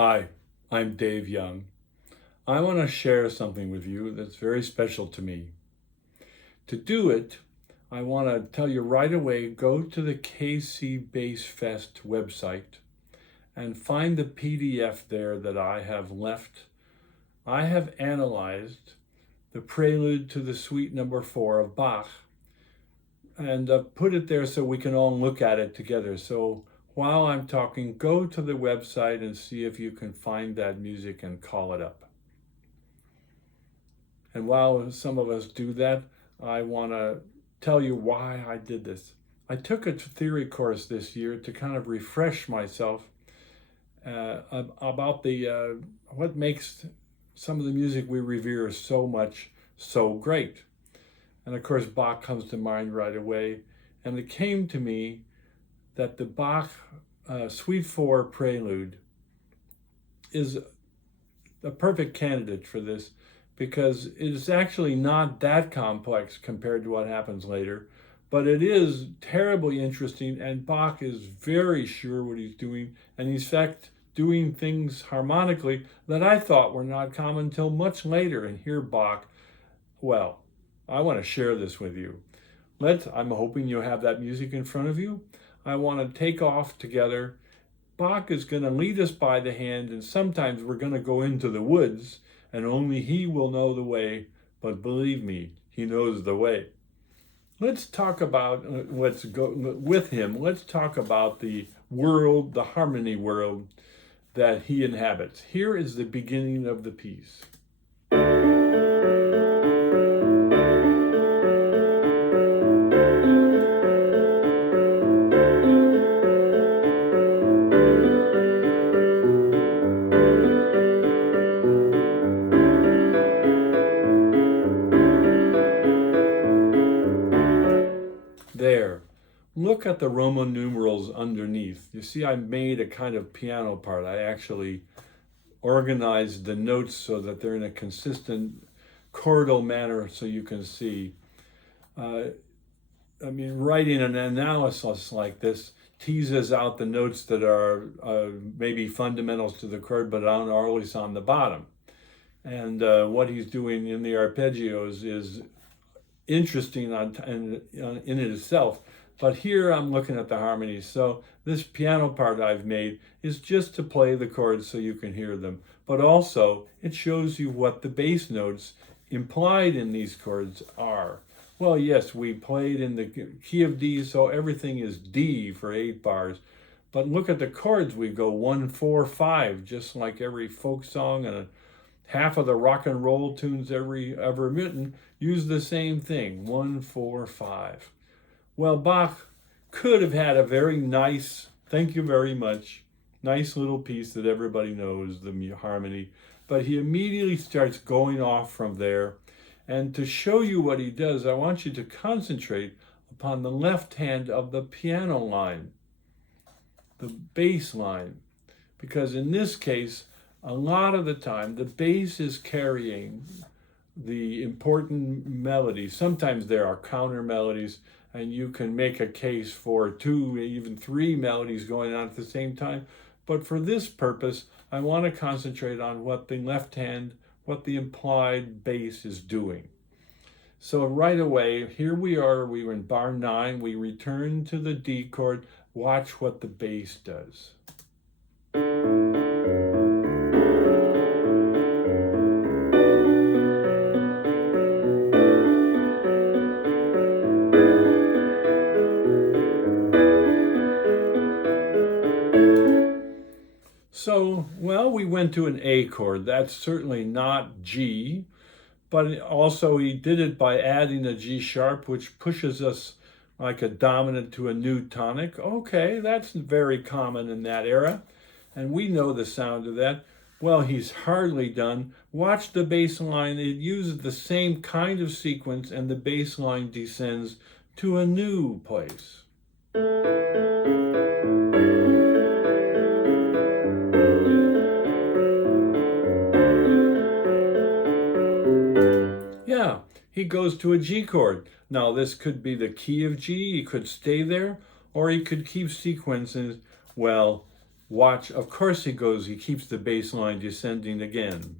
Hi, I'm Dave Young. I want to share something with you that's very special to me. To do it, I want to tell you right away, go to the KC Bass Fest website and find the PDF there that I have left. I have analyzed the Prelude to the Suite Number 4 of Bach and put it there so we can all look at it together. So while I'm talking, go to the website and see if you can find that music and call it up. And while some of us do that, I want to tell you why I did this. I took a theory course this year to kind of refresh myself about what makes some of the music we revere so great. And of course, Bach comes to mind right away. And it came to me that the Bach Suite 4 Prelude is a perfect candidate for this because it is actually not that complex compared to what happens later, but it is terribly interesting, and Bach is very sure what he's doing, and he's in fact doing things harmonically that I thought were not common until much later. And here Bach, well, I want to share this with you. I'm hoping you have that music in front of you. I want to take off together. Bach is going to lead us by the hand, and sometimes we're going to go into the woods, and only he will know the way, but believe me, he knows the way. Let's talk about, let's go with him, let's talk about the world, the harmony world that he inhabits. Here is the beginning of the piece. There. Look at the Roman numerals underneath. You see, I made a kind of piano part. I actually organized the notes so that they're in a consistent chordal manner so you can see. Writing an analysis like this teases out the notes that are maybe fundamentals to the chord, but aren't always on the bottom. And what he's doing in the arpeggios is interesting in it itself. But here I'm looking at the harmonies. So this piano part I've made is just to play the chords so you can hear them. But also it shows you what the bass notes implied in these chords are. Well, yes, we played in the key of D, so everything is D for 8 bars. But look at the chords. We go 1, 4, 5, just like every folk song, and half of the rock and roll tunes ever written use the same thing, 1, 4, 5. Well, Bach could have had a very nice, thank you very much, nice little piece that everybody knows, the harmony, but he immediately starts going off from there. And to show you what he does, I want you to concentrate upon the left hand of the piano line, the bass line, because in this case, a lot of the time, the bass is carrying the important melodies. Sometimes there are counter melodies, and you can make a case for 2, even 3 melodies going on at the same time. But for this purpose, I want to concentrate on what the left hand, what the implied bass is doing. So right away, here we were in bar 9, we return to the D chord. Watch what the bass does. So, well, we went to an A chord. That's certainly not G, but also he did it by adding a G sharp, which pushes us like a dominant to a new tonic. Okay, that's very common in that era, and we know the sound of that. Well, he's hardly done. Watch the bass line. It uses the same kind of sequence, and the bass line descends to a new place. Yeah, he goes to a G chord. Now, this could be the key of G. He could stay there, or he could keep sequences. Well, Watch, of course he keeps the bass line descending again.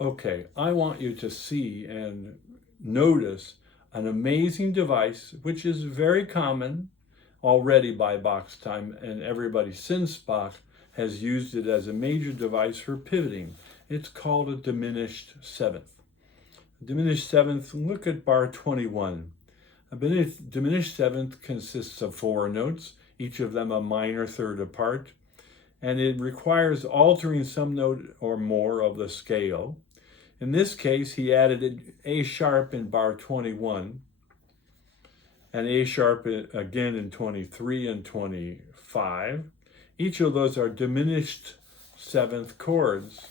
Okay, I want you to see and notice an amazing device, which is very common already by Bach's time, and everybody since Bach has used it as a major device for pivoting. It's called a diminished seventh. A diminished seventh, look at bar 21. A diminished seventh consists of 4 notes, each of them a minor third apart, and it requires altering some note or more of the scale. In this case, he added A sharp in bar 21, and A sharp again in 23 and 25. Each of those are diminished seventh chords.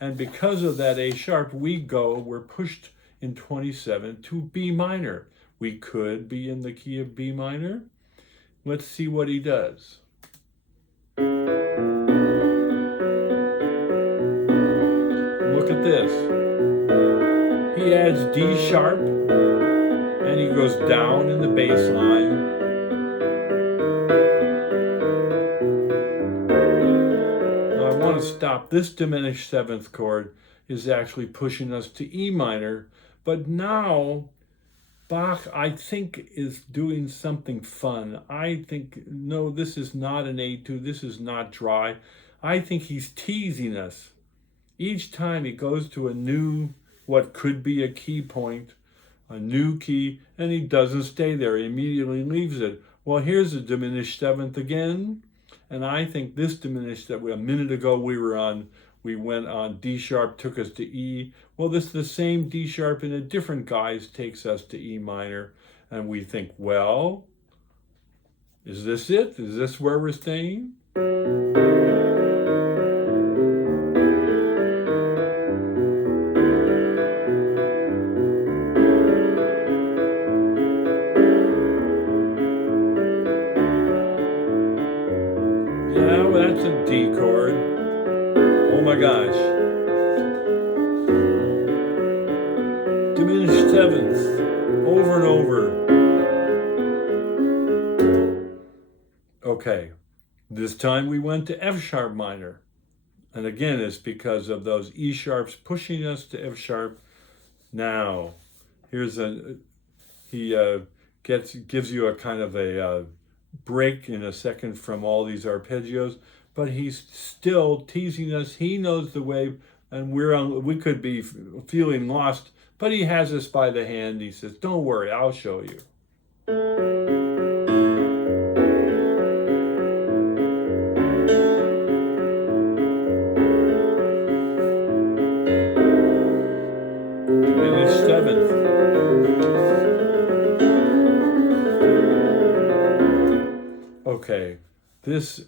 And because of that A sharp, we're pushed in 27 to B minor. We could be in the key of B minor. Let's see what he does. Look at this. He adds D sharp, and he goes down in the bass line. Now I want to stop. This diminished seventh chord is actually pushing us to E minor, but now Bach, I think, is doing something fun. I think, no, this is not an A2, this is not dry. I think he's teasing us. Each time he goes to a new, what could be a key point, a new key, and he doesn't stay there. He immediately leaves it. Well, here's a diminished seventh again, and I think this diminished that a minute ago we went on D sharp, took us to E. Well, this is the same D sharp in a different guise takes us to E minor, and we think, well, is this it? Is this where we're staying? Yeah, well, that's a D chord. Oh my gosh. Diminished seventh, over and over. Okay, this time we went to F sharp minor. And again, it's because of those E sharps pushing us to F sharp. Now, gives you a kind of a break in a second from all these arpeggios, but he's still teasing us. He knows the way, and we could be feeling lost, but he has us by the hand. He says, don't worry, I'll show you. Diminished seventh. Okay, this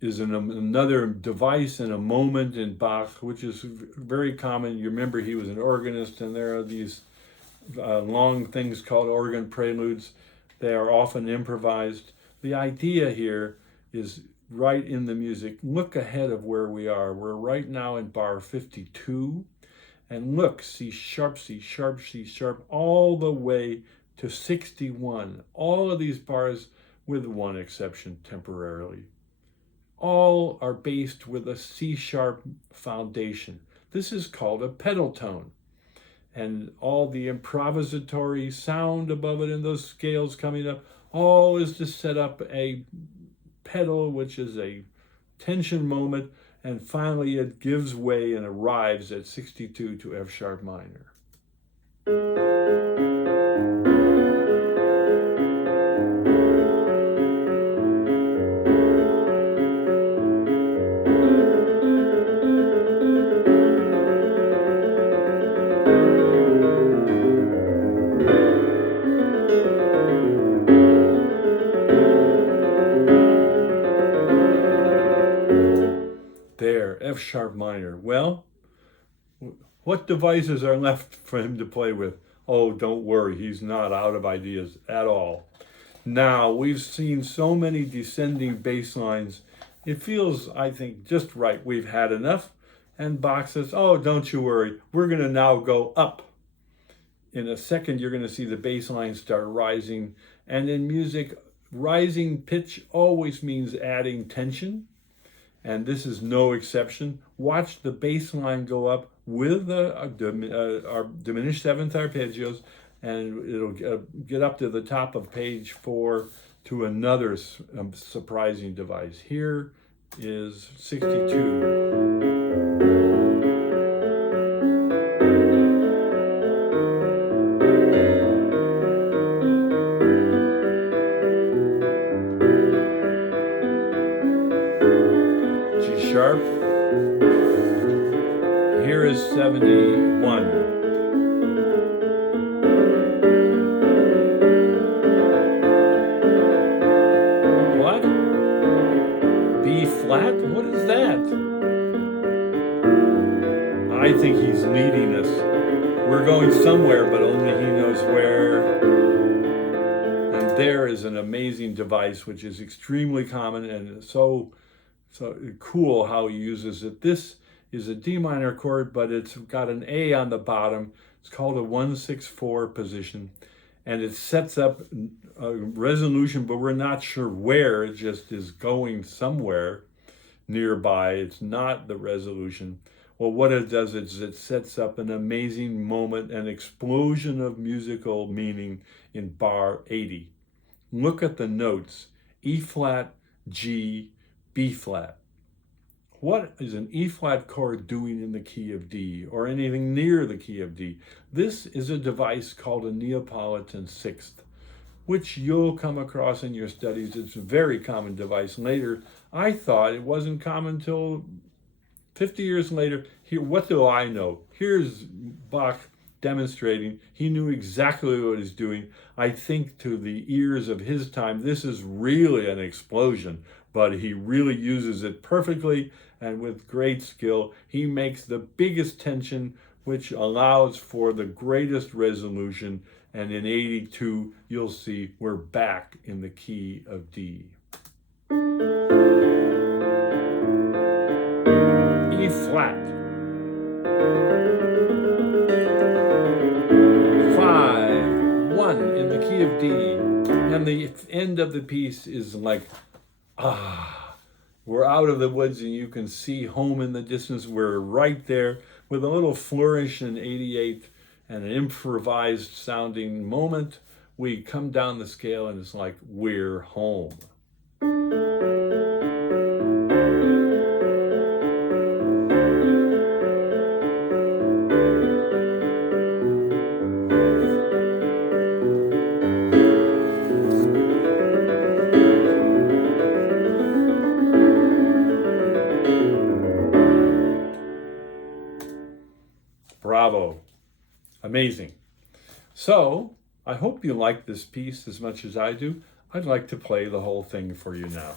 is another device and a moment in Bach, which is very common. You remember he was an organist, and there are these long things called organ preludes. They are often improvised. The idea here is right in the music. Look ahead of where we are. We're right now in bar 52. And look, C sharp, C sharp, C sharp, all the way to 61. All of these bars, with one exception temporarily, all are based with a C sharp foundation. This is called a pedal tone. And all the improvisatory sound above it and those scales coming up, all is to set up a pedal, which is a tension moment, and finally it gives way and arrives at 62 to F sharp minor. There, F sharp minor. Well, what devices are left for him to play with? Oh, don't worry, he's not out of ideas at all. Now, we've seen so many descending bass lines. It feels, I think, just right. We've had enough. And Bach says, oh, don't you worry. We're going to now go up. In a second, you're going to see the bass line start rising. And in music, rising pitch always means adding tension. And this is no exception. Watch the bass line go up with our diminished seventh arpeggios, and it'll get up to the top of page 4 to another surprising device. Here is 62. G sharp. Here is 71. What? B flat? What is that? I think he's leading us. We're going somewhere, but only he knows where. And there is an amazing device, which is extremely common and so cool how he uses it. This is a D minor chord, but it's got an A on the bottom. It's called a 1-6-4 position, and it sets up a resolution, but we're not sure where. It just is going somewhere nearby. It's not the resolution. Well, what it does is it sets up an amazing moment, an explosion of musical meaning in bar 80. Look at the notes: E flat, G, B flat. What is an E flat chord doing in the key of D or anything near the key of D? This is a device called a Neapolitan sixth, which you'll come across in your studies. It's a very common device. Later, I thought it wasn't common until 50 years later. Here, what do I know? Here's Bach demonstrating. He knew exactly what he's doing. I think to the ears of his time, this is really an explosion, but he really uses it perfectly and with great skill. He makes the biggest tension, which allows for the greatest resolution. And in 82, you'll see we're back in the key of D. E flat. 5, 1 in the key of D. And the end of the piece is like, we're out of the woods and you can see home in the distance. We're right there with a little flourish in 88 and an improvised sounding moment. We come down the scale and it's like we're home. Bravo. Amazing. So, I hope you like this piece as much as I do. I'd like to play the whole thing for you now.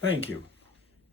Thank you.